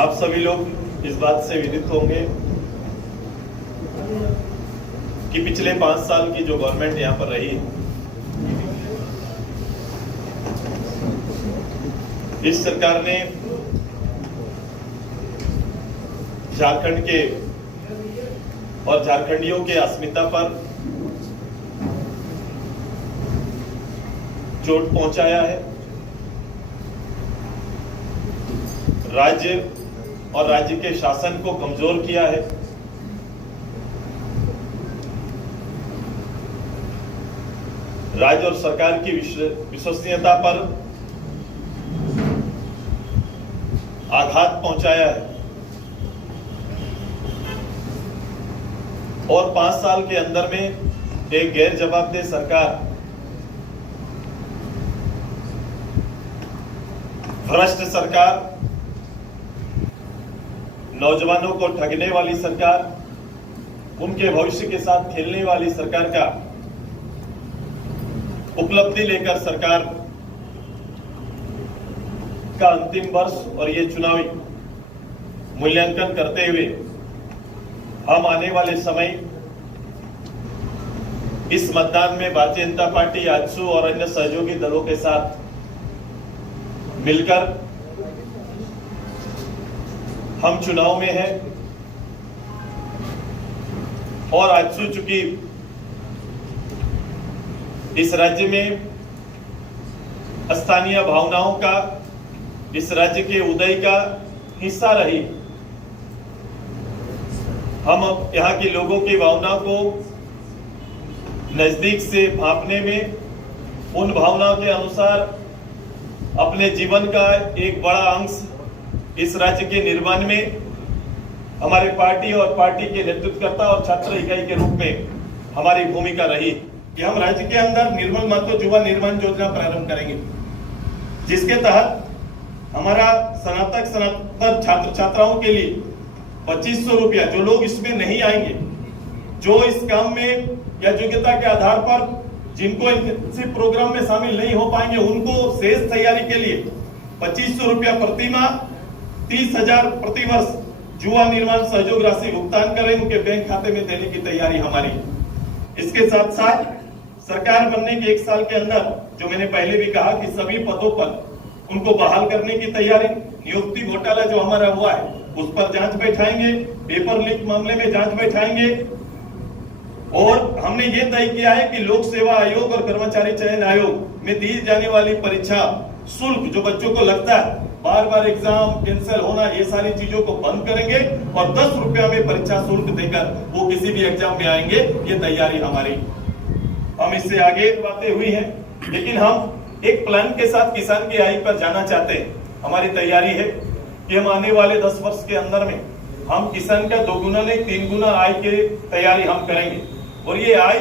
आप सभी लोग इस बात से विदित होंगे कि पिछले 5 साल की जो गवर्नमेंट यहाँ पर रही, इस सरकार ने झारखंड के और झारखंडियों के अस्मिता पर चोट पहुंचाया है। राज्य और राज्य के शासन को कमजोर किया है। राज्य और सरकार की विश्वसनीयता पर आघात पहुंचाया है और 5 साल के अंदर में एक गैर जवाबदेह सरकार, भ्रष्ट सरकार, नौजवानों को ठगने वाली सरकार, उनके भविष्य के साथ खेलने वाली सरकार का उपलब्धि लेकर सरकार का अंतिम वर्ष और ये चुनावी मूल्यांकन करते हुए हम आने वाले समय इस मतदान में भारतीय जनता पार्टी, आजसू और अन्य सहयोगी दलों के साथ मिलकर हम चुनाव में हैं और आजसू चूंकि इस राज्य में स्थानीय भावनाओं का, इस राज्य के उदय का हिस्सा रही, हम यहाँ के लोगों की भावनाओं को नजदीक से भांपने में, उन भावनाओं के अनुसार अपने जीवन का एक बड़ा अंश इस राज्य के निर्माण में हमारे पार्टी और पार्टी के नेतृत्वकर्ता और छात्र इकाई के रूप में हमारी भूमिका रही कि हम राज्य के अंदर निर्मल मातृ युवा निर्माण योजना प्रारंभ करेंगे, जिसके तहत हमारा स्नातक छात्र छात्राओं के लिए 2500 रुपया, जो लोग इसमें नहीं आएंगे, जो इस काम में या योग्यता के आधार पर जिनको इंटर्नशिप प्रोग्राम में शामिल नहीं हो पाएंगे, उनको शेष तैयारी के लिए 2500 रुपया प्रति माह, 30,000 प्रति वर्ष युवा निर्माण सहयोग राशि भुगतान करें, उनके बैंक खाते में देने की तैयारी हमारी। इसके साथ साथ सरकार बनने के 1 साल के अंदर, जो मैंने पहले भी कहा कि सभी पदों पर उनको बहाल करने की तैयारी, नियुक्ति घोटाला जो हमारा हुआ है उस पर जांच बैठाएंगे, पेपर लीक मामले में जांच बैठाएंगे और हमने ये तय किया है कि लोक सेवा आयोग और कर्मचारी चयन आयोग में दी जाने वाली परीक्षा शुल्क जो बच्चों को लगता है, बार बार एग्जाम कैंसिल होना, ये सारी चीजों को बंद करेंगे और 10 रुपया में परीक्षा शुल्क देकर वो किसी भी एग्जाम में आएंगे, ये तैयारी हमारी। हम इससे आगे बातें हुई हैं, लेकिन हम एक प्लान के साथ किसान की आय पर जाना चाहते हैं। हमारी तैयारी है कि हम आने वाले 10 वर्ष के अंदर में हम किसान का 2 गुना नहीं 3 गुना आय की तैयारी हम करेंगे। और ये आय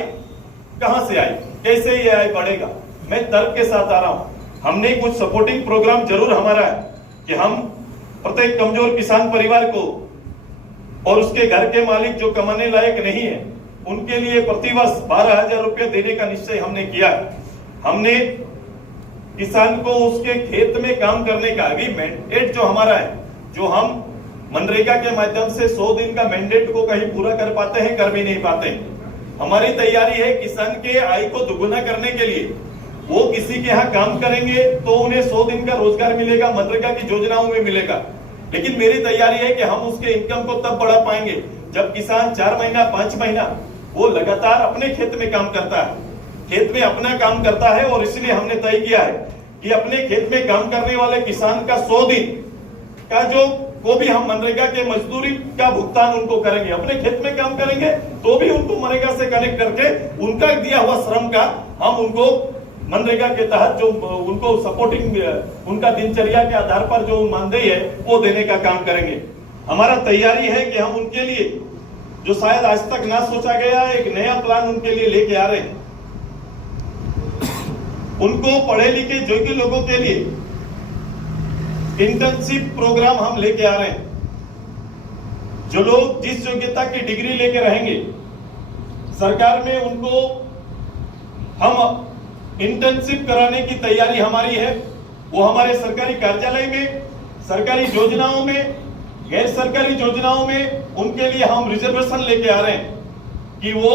कहां से आई, कैसे ये आय बढ़ेगा, मैं तर्क के साथ आ रहा हूं। हमने कुछ सपोर्टिंग प्रोग्राम जरूर हमारा है कि हम प्रत्येक कमजोर किसान परिवार को और उसके घर के मालिक जो कमाने लायक नहीं है, उनके लिए प्रतिवर्ष 12,000 रुपये देने का निश्चय हमने किया। हमने किसान को उसके खेत में काम करने का अभी मैंडेट जो हमारा है, जो हम मनरेगा के माध्यम से 100 दिन का मैंडेट को कहीं पूरा कर पाते हैं, कर भी नहीं पाते। हमारी तैयारी है किसान के आय को दुगुना करने के लिए, वो किसी के यहाँ काम करेंगे तो उन्हें 100 दिन का रोजगार मिलेगा, मनरेगा की योजनाओं में मिलेगा। लेकिन मेरी तैयारी है कि हम उसके इनकम को तब बढ़ा पाएंगे जब किसान 4 महीना 5 महीना वो लगातार अपने खेत में काम करता है, खेत में अपना काम करता है। और इसलिए हमने तय किया है कि अपने खेत में काम करने वाले किसान का 100 दिन का वो भी हम मनरेगा के मजदूरी का भुगतान उनको करेंगे। अपने खेत में काम करेंगे तो भी उनको मनरेगा से कनेक्ट करके उनका दिया हुआ श्रम का हम उनको मनरेगा के तहत जो उनको सपोर्टिंग, उनका दिनचर्या के आधार पर जो मानदेय है वो देने का काम करेंगे। हमारा तैयारी है कि हम उनके लिए जो शायद आज तक ना सोचा गया है, एक नया प्लान उनके लिए लेके आ रहे हैं। उनको पढ़े लिखे योग्य लोगों के लिए इंटर्नशिप प्रोग्राम हम लेके आ रहे हैं। जो लोग जिस योग्यता की डिग्री लेके रहेंगे, सरकार में उनको हम इंटर्नशिप कराने की तैयारी हमारी है। वो हमारे सरकारी कार्यालय में, सरकारी योजनाओं में गैर सरकारी योजनाओं में उनके लिए हम रिजर्वेशन लेके आ रहे हैं कि वो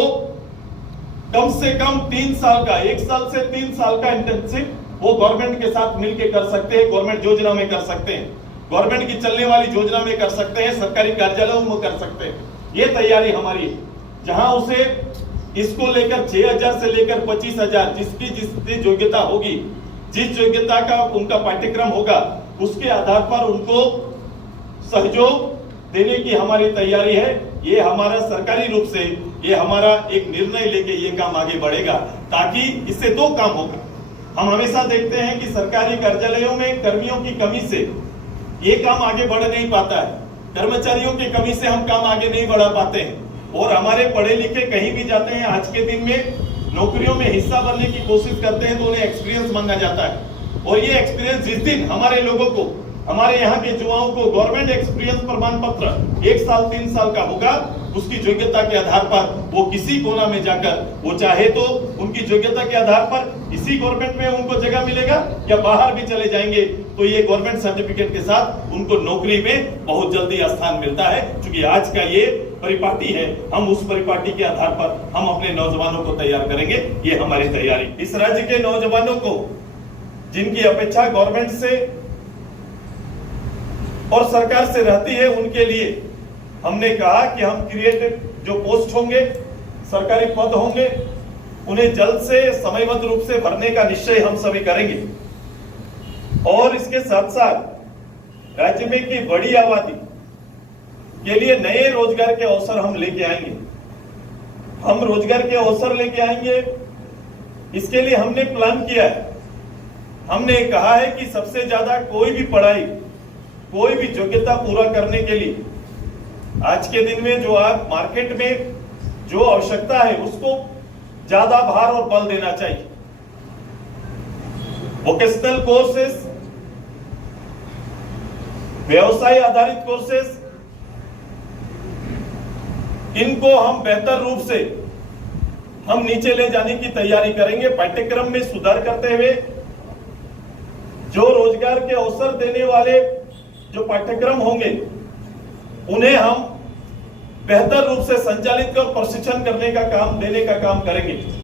कम से कम 3 साल का, 1 साल से 3 साल का इंटर्नशिप वो गवर्नमेंट के साथ मिलकर कर सकते हैं, गवर्नमेंट योजना में कर सकते हैं, गवर्नमेंट की चलने वाली योजना में कर सकते हैं, सरकारी कार्यालयों में कर सकते हैं। ये तैयारी हमारी है। जहां उसे इसको लेकर 6,000 से लेकर 25,000 जिसकी जिसकी योग्यता होगी, जिस योग्यता का उनका पाठ्यक्रम होगा, उसके आधार पर उनको सहयोग देने की हमारी तैयारी है। ये हमारा सरकारी रूप से ये हमारा एक निर्णय लेके ये काम आगे बढ़ेगा, ताकि इससे 2 काम होगा। हम हमेशा देखते हैं कि सरकारी कार्यालयों में कर्मियों की कमी से ये काम आगे बढ़ नहीं पाता है, कर्मचारियों की कमी से हम काम आगे नहीं बढ़ा पाते हैं, और हमारे पढ़े लिखे कहीं भी जाते हैं, आज के दिन में नौकरियों में हिस्सा बनने की कोशिश करते हैं तो उन्हें एक्सपीरियंस मांगा जाता है। और ये एक्सपीरियंस जिस दिन हमारे लोगों को, हमारे यहाँ के युवाओं को गवर्नमेंट एक्सपीरियंस प्रमाण पत्र 1 साल 3 साल का होगा, उसकी योग्यता के आधार पर वो किसी कोना में जाकर, वो चाहे तो उनकी योग्यता के आधार पर इसी गवर्नमेंट में उनको जगह मिलेगा, या बाहर भी चले जाएंगे तो ये गवर्नमेंट सर्टिफिकेट के साथ उनको नौकरी में बहुत जल्दी स्थान मिलता है। क्योंकि आज का ये परिपाटी है, हम उस परिपाटी के आधार पर हम अपने नौजवानों को तैयार करेंगे। ये हमारी तैयारी। इस राज्य के नौजवानों को, जिनकी अपेक्षा गवर्नमेंट से और सरकार से रहती है, उनके लिए हमने कहा कि हम क्रिएटिव जो पोस्ट होंगे, सरकारी पद होंगे, उन्हें जल्द से समयबद्ध रूप से भरने का निश्चय हम सभी करेंगे। और इसके साथ साथ राज्य में की बड़ी आबादी के लिए नए रोजगार के अवसर हम लेके आएंगे। हम रोजगार के अवसर लेके आएंगे, इसके लिए हमने प्लान किया है। हमने कहा है कि सबसे ज्यादा कोई भी पढ़ाई, कोई भी योग्यता पूरा करने के लिए आज के दिन में जो आप मार्केट में जो आवश्यकता है, उसको ज्यादा भार और बल देना चाहिए। वोकेशनल कोर्सेस, व्यवसाय आधारित कोर्सेस, इनको हम बेहतर रूप से हम नीचे ले जाने की तैयारी करेंगे। पाठ्यक्रम में सुधार करते हुए जो रोजगार के अवसर देने वाले जो पाठ्यक्रम होंगे, उन्हें हम बेहतर रूप से संचालित कर प्रशिक्षण करने का काम, देने का काम करेंगे।